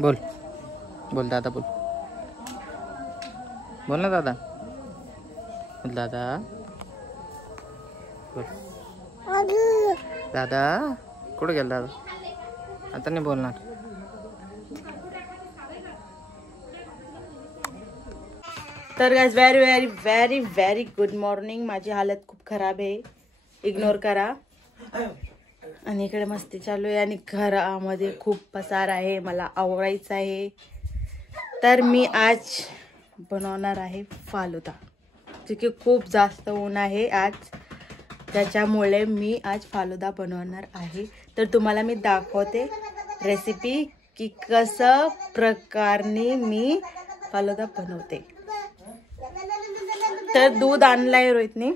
बोल बोल दादा बोल बोल ना दादा बोल दादा बोल दादा कुठे गेला दादा आता नाही बोलणार. तर guys very very very very good morning. माझी हालत खूप खराब आहे, इग्नोर करा. आणि इकडे मस्ती चालू आहे आणि घरामध्ये खूप पसार आहे, मला आवरायचं आहे. तर मी आज बनवणार आहे फालुदा, जे की खूप जास्त ऊन आहे आज, त्याच्यामुळे मी आज फालुदा बनवणार आहे. तर तुम्हाला मी दाखवते रेसिपी की कसं प्रकारने मी फालुदा बनवते. तर दूध आणलाय रोहितने.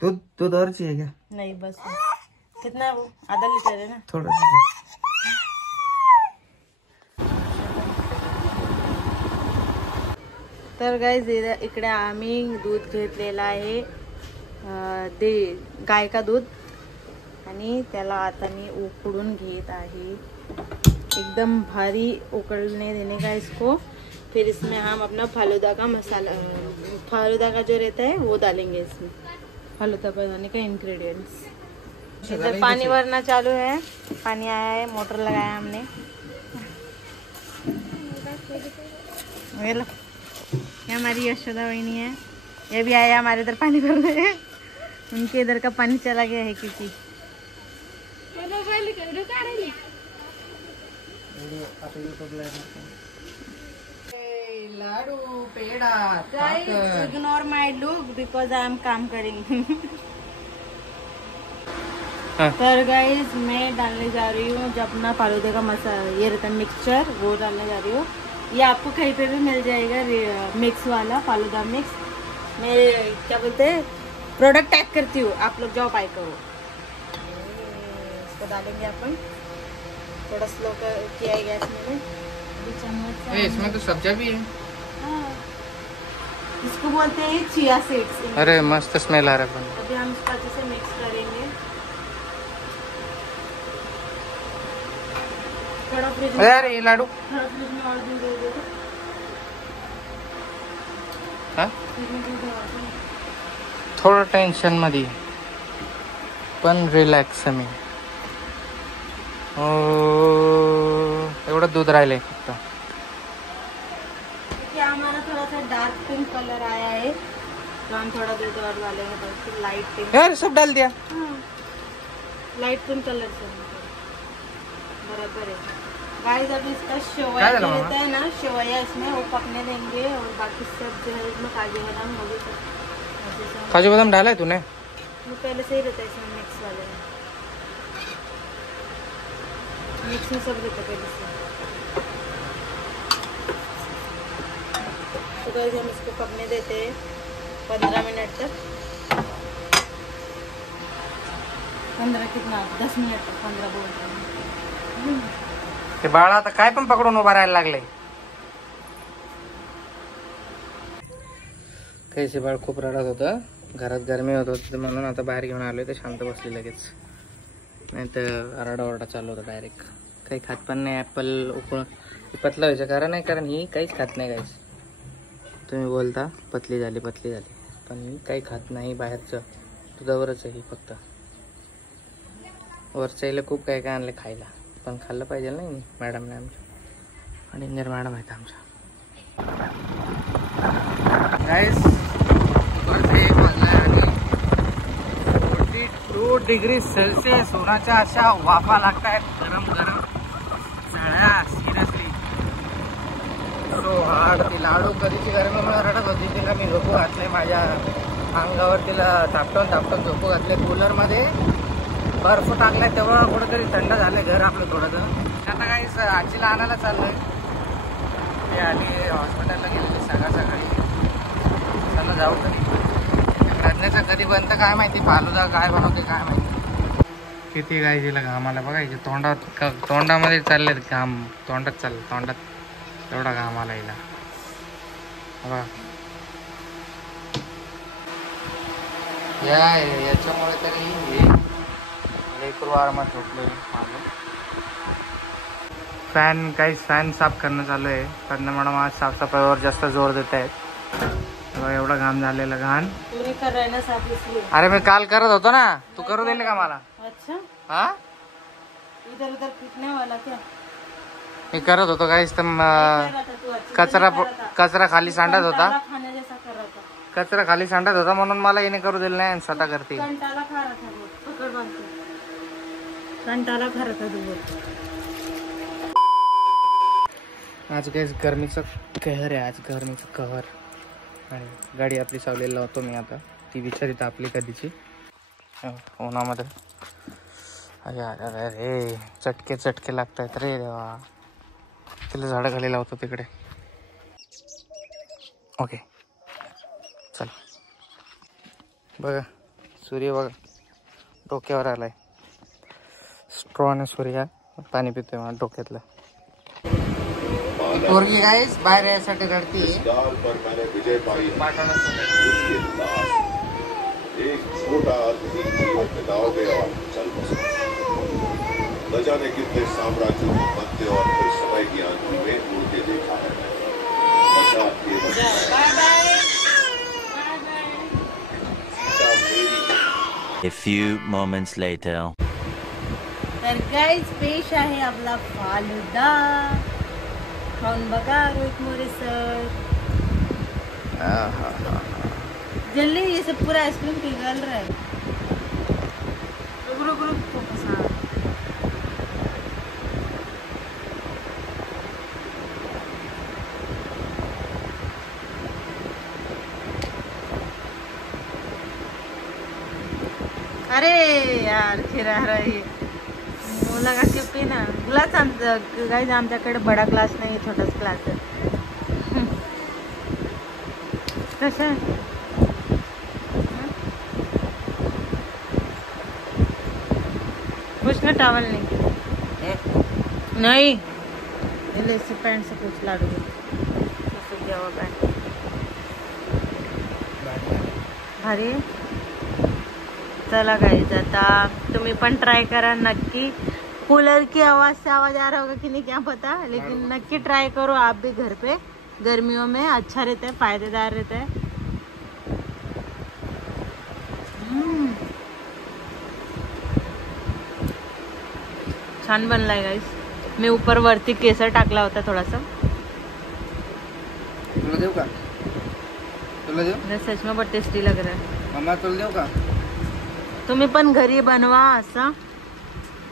दूध और चाहिए क्या? नहीं बस कितना वो आधा लीटर है ना. थोड़ा तर गाइस इकडे आम्ही दूध घेतलेला आहे, ते गाय का दूध, आणि त्याला आता मी उकळून घेत आहे. एकदम भारी उकळने देने का इसको. फिर इसमें हम अपना फालूदा का मसाला, फालूदा का जो रहता है वो डालेंगे इसमें. फालूदा बनाने का इंग्रेडिएंट्स. इधर पानी भरना चालू है, पानी आया है, मोटर लगाया हमने. ये हमारी यशोदा वहीनी है, ये भी आया हमारे इधर पानी भरने. उनके इधर का पानी चला गया है क्योंकि laddoo peda. Ignore my look because I am काम करेंगे. तर गाइस मैं डालने जा रही हूँ जो अपना फालूदे का मसाला, ये रहता है मिक्सचर, वो डालने जा रही हूँ. ये आपको कहीं पे भी मिल जाएगा, मिक्स वाला फालूदा मिक्स. मैं क्या बोलते हैं प्रोडक्ट टैग करती हूँ, आप लोग जाओ बाय करो. इसको डालेंगे अपन, थोड़ा स्लो किया है गैस मैंने. इसमें तो सब्जा भी है. हाँ. इसको बोलते हैं चिया सीड्स. अरे मस्त स्मेल आ रहा है. अभी हम इसको अच्छे से मिक्स करेंगे. थोड़ा फ्रिज में, अरे ये लाडू थोड़ा फ्रिज में और दूध दे दो. हाँ फ्रिज में दूध और दो. थोडं टेन्शन मध्ये पण रिलॅक्स मी. एवढं दूध राहिलंय फक्त. क्योंकि हमारा थोड़ा सा डार्क पिंक कलर आया है, तो हम थोड़ा दूध और डालेंगे, तो लाइट पिंक. यार सब डाल दिया. लाइट पिंक कलर से बराबर है. गाइस अभी इसका शेवया जो रहता है ना, शेवया इसमें वो पकने देंगे, और बाकी सब जो है इसमें काजू बादाम वो भी सब. काजू बादाम डाला है तूने? वो पहले से ही रहता है इसमें, मिक्स वाले में. मिक्स में सब रहता है पहले से. तो गाइस हम इसको पकने देते हैं 15 मिनट तक. 15 कितना, 10 मिनट तक, 15 बोल रहे हैं. ते बाळा आता काय पण पकडून उभा राहायला लागले. कैसे बाळ खूप रडत होतं, घरात गरमी होत होती म्हणून आता बाहेर घेऊन आलोय. तर शांत बसली लगेच, नाही तर आरडाओरडा चालू होता डायरेक्ट. काही खात पण नाही. ॲपल उकळून पतलं व्हायचं कारण नाही, कारण ही काहीच खात नाही. काहीच तुम्ही बोलता पतली झाली पतली झाली, पण ही काही खात नाही बाहेरचं. दुधावरच आहे ही फक्त. वरच्या इला खूप काय काय आणलं खायला, पण खाल्लं पाहिजे नाही मॅडमने आमच्या. आणि इंजिनियर मॅडम आहेत आमच्या. गाईस 42 डिग्री सेल्सिअस उन्हाच्या अशा वाफा लागतायत गरम गरम सगळ्या. Seriously so hard. ती लाडू कधीची गरमी मला रडत होती, तिला मी झोपू घातले माझ्या अंगावर, तिला तापटून तापटून झोपू घातले. कूलरमध्ये बर्फ टाकलाय तेव्हा कुठेतरी थंड झालं घर आपलं थोडंसं. आता काही आजीला आणायला चाललंय. मी आली हॉस्पिटलला गेलेली सकाळी. चला जाऊ तरी. रडण्याचं कधी बनतं काय माहिती, फालुदा काय बनवते काय माहिती. किती गायजीला घामाला बघायचे, तोंडामध्ये चाललेत घाम, तोंडात चाललं, तोंडात एवढा घाम आला हिला बघा. याच्यामुळे तरी लेकरू आरामात झोपलोय. फॅन साफ करणं चालू आहे. कारण मॅडम आज साफसफाईवर जास्त जोर देत आहेत. एवढा घाम झालेला घाण. अरे मी काल करत होतो ना, तू करू दिले का मला? अच्छा हा इधर उधर पीटने वाला क्या? मी करत होतो काहीच तर कचरा खाली सांडत होता. कचरा खाली सांडत होता म्हणून मला येणे करू दिलं नाही. स्वतः करते. कंटाला खा रहा था, पकड़ बांधते. कंटाला खा रहा था तू. आज काही गरमीचं कहर आहे. आज गरमीचं कहर. आणि गाडी आपली सावलेली लावतो मी आता. ती बिचारी तापली कधीची उन्हामध्ये. अरे अरे अरे चटके लागतायत रे देवा. तिला झाडाखाली लावतो तिकडे. ओके चल. बघा सूर्य बघा डोक्यावर आलाय. स्ट्रॉन सूर्य पाणी पितोय मला डोक्यातलं. पोरगी गाईस बाहेर यासाठी रडती. न जाने कितने साम्राज्यों को बनते और फिर समय की आंधी में उड़ते देखा है. A few moments later. तर गाईज पेश आहे आपला फालुदा. खाऊन बघा रोहित मोरे सर. जल्दी ये सब पूरा आइसक्रीम पिघल रहा है. रुक फोकस. हाँ अरे यार खिरा रही मुला का के पे ना ग्लास. गाईज आमच्याकडे बडा ग्लास नाही, छोटाच ग्लास आहे. कसं कुछ ना टावल नहीं से पैंट से कुछ लाडू गया हुआ पैंट भारी. चला गाइस आता तुम्ही पण ट्राय करा नक्की. कूलर की आवाज से आवाज आ रहा होगा कि नहीं क्या पता, लेकिन नक्की ट्राय करो आप भी घर पे. गर्मियों में अच्छा रहता है, फायदेदार रहता है. छान बनलाय गाइस. मी ऊपर वरती केसर टाकला होता थोडासा. तुला देऊ का? तुला देऊ? सच में बहुत टेस्टी लग रहा है. मम्मा तुला देऊ का? तुम्ही पण घरी बनवा असं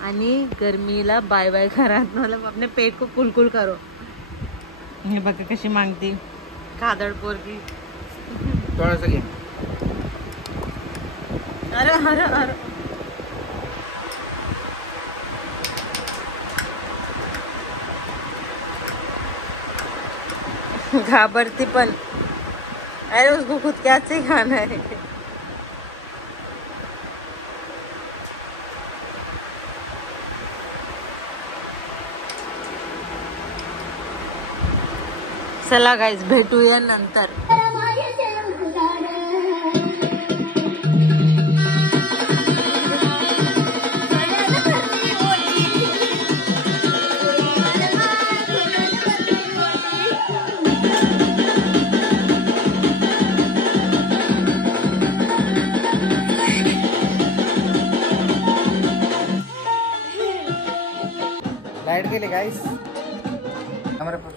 आणि गर्मीला बाय बाय करा. मतलब अपने पेट को कुलकुल करो. हे बघा कशी मागती कादळ पोरगी. थोडंसं घे. अरे अरे अरे घाबरती पण. अरे उसको खुद क्या से खाना है. चला गाईज भेटूया नंतर. लाइट गेली गाईस. हमारे पास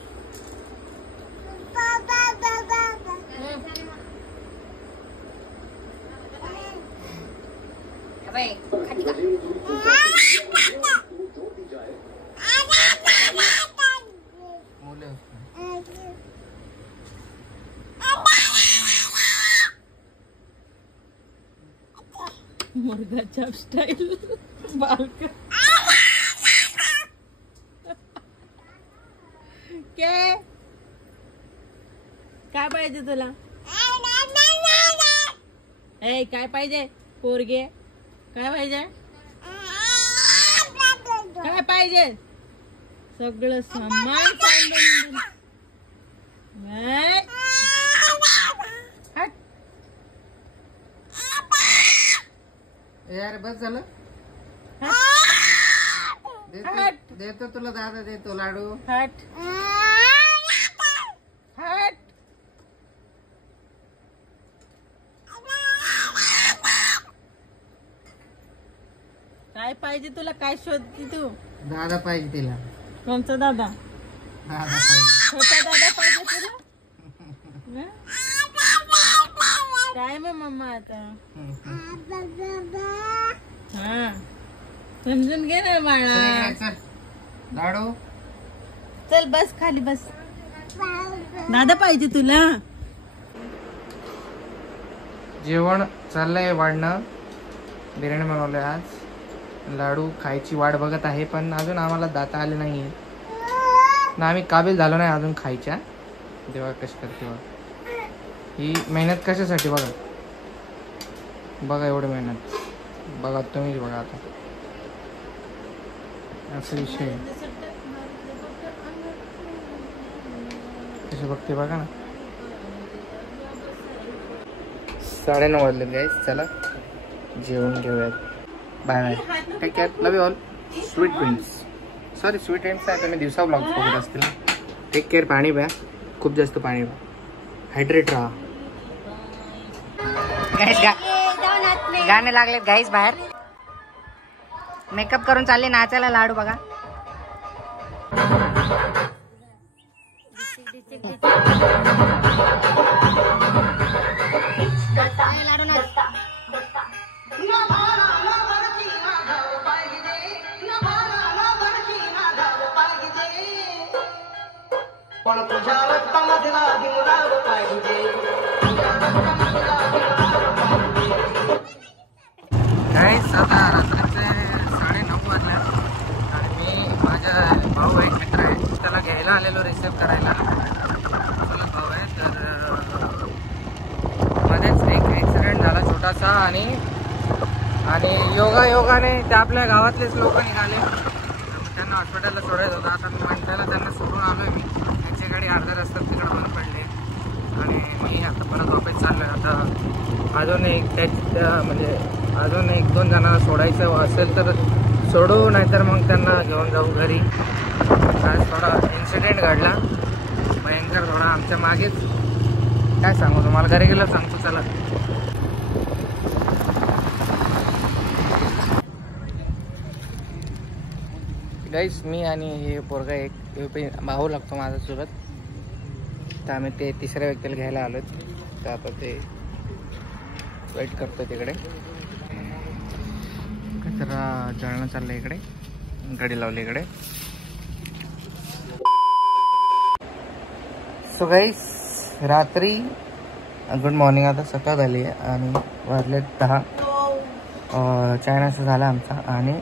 मुर्गा चाप स्टाईल बालक. काय पाहिजे तुला? ए काय पाहिजे पोरगे? काय पाहिजे? काय पाहिजे? सगळं सामान सांडून हट. यार बस झालं. देतो तुला दादा, देतो लाडू. हट हट. काय पाहिजे तुला? काय शोधते तू? दादा पाहिजे तिला. कोणचा दादा? दादा पाहिजे. छोटा दादा पाहिजे तुला? हं? काय मग मम्मा आता? हा समजून घे ना बाळा. चल लाडू. चल बस खाली बस. दादा पाहिजे तुला? जेवण चाललंय वाढणं. बिर्याणी बनवलंय आज. लाडू खायची वाट बघत आहे, पण अजून आम्हाला दाता आले नाही ना, आम्ही काबिल झालो नाही अजून खायच्या. देवा कशी करते बघा ही मेहनत. कशासाठी बघा, बघा एवढी मेहनत बघा तुम्ही. बघा आता असा विषय कसे बघते बघा ना. 9:30 वाजले गाईस. चला जेवण घेऊयात. Bye bye. Take care. Love you all. Sweet dreams. Sorry sweet dreams नाही, तुम्ही दिवसा ब्लॉग बघत असतील. Take care. पाणी प्या, खूप जास्त पाणी प्या. हायड्रेट राहा. गाणे लागलेत गाईस बाहेर. मेकअप करून चालले नाचायला लाडू बघा. लाडू नाच. आता रात्रीचे 9:30 वाजले आणि मी माझ्या भाऊ एक मित्र आहे त्याला घ्यायला आलेलो, रिसिव्ह करायला. चलत भाऊ आहे. तर मध्येच एक ॲक्सिडेंट झाला छोटासा आणि योगाने ते आपल्या गावातलेच लोक निघाले. त्यांना हॉस्पिटलला सोडायचं होतं. आता म्हणतायला त्यांना सोडून आलो आहे मी. त्यांची गाडी अर्ध्या रस्त्यात तिकडे बंद पडली आणि मी आता परत वापस चाललो आहे. आता अजून अजून 1-2 जणांना सोडायचं असेल तर सोडू, नाहीतर मग त्यांना घेऊन जाऊ घरी. आज थोडा इन्सिडेंट घडला भयंकर थोडा आमच्या मागेच. काय सांगू तुम्हाला, घरी गेलं सांगतो. चला गाईस. मी आणि हे पोरगा एक भाऊ लागतो माझा सोबत. तर आम्ही ते तिसऱ्या व्यक्तीला घ्यायला आलो. तर आता ते वेट करतो तिकडे. कचरा जळणं चाललं इकडे, गाडी लावली इकडे. सो गाईस रात्री गुड मॉर्निंग. आता सकाळ झाली आहे आणि वाजले 10. चाय नाश्ता झाला आमचा. आणि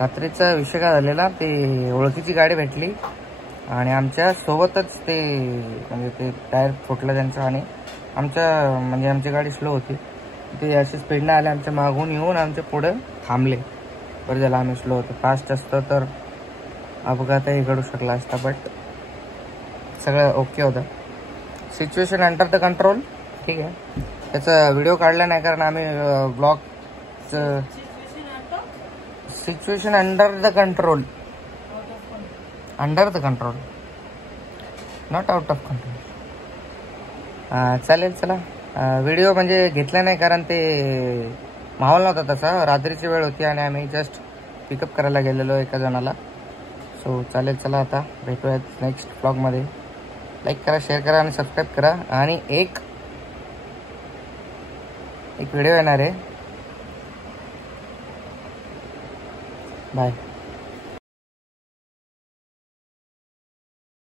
रात्रीचा विषय काय झालेला, ते ओळखीची गाडी भेटली आणि आमच्या सोबतच ते म्हणजे ते टायर फुटलं त्यांचं. आणि आमची गाडी स्लो होती. ते अशी स्पीडनं आले, आमच्या मागून येऊन आमच्या पुढं थांबले. बरं झालं आम्ही स्लो होतो. फास्ट असतं तर अपघातही घडू शकला असता. बट सगळं ओके होतं. Situation under the control. ठीक आहे. त्याचा व्हिडिओ काढला नाही कारण आम्ही ब्लॉगचं situation under the control. Under the control, not out of control. चालेल. चला व्हिडिओ म्हणजे घेतला नाही कारण ते माहोल नव्हता तसा. रात्रीची वेळ होती आणि आम्ही जस्ट पिकअप करायला गेलेलो एका जणाला. सो चालेल. चला आता भेटूयात नेक्स्ट ब्लॉगमध्ये. लाईक करा, शेअर करा आणि सबस्क्राईब करा. आणि एक व्हिडिओ येणार आहे. बाय.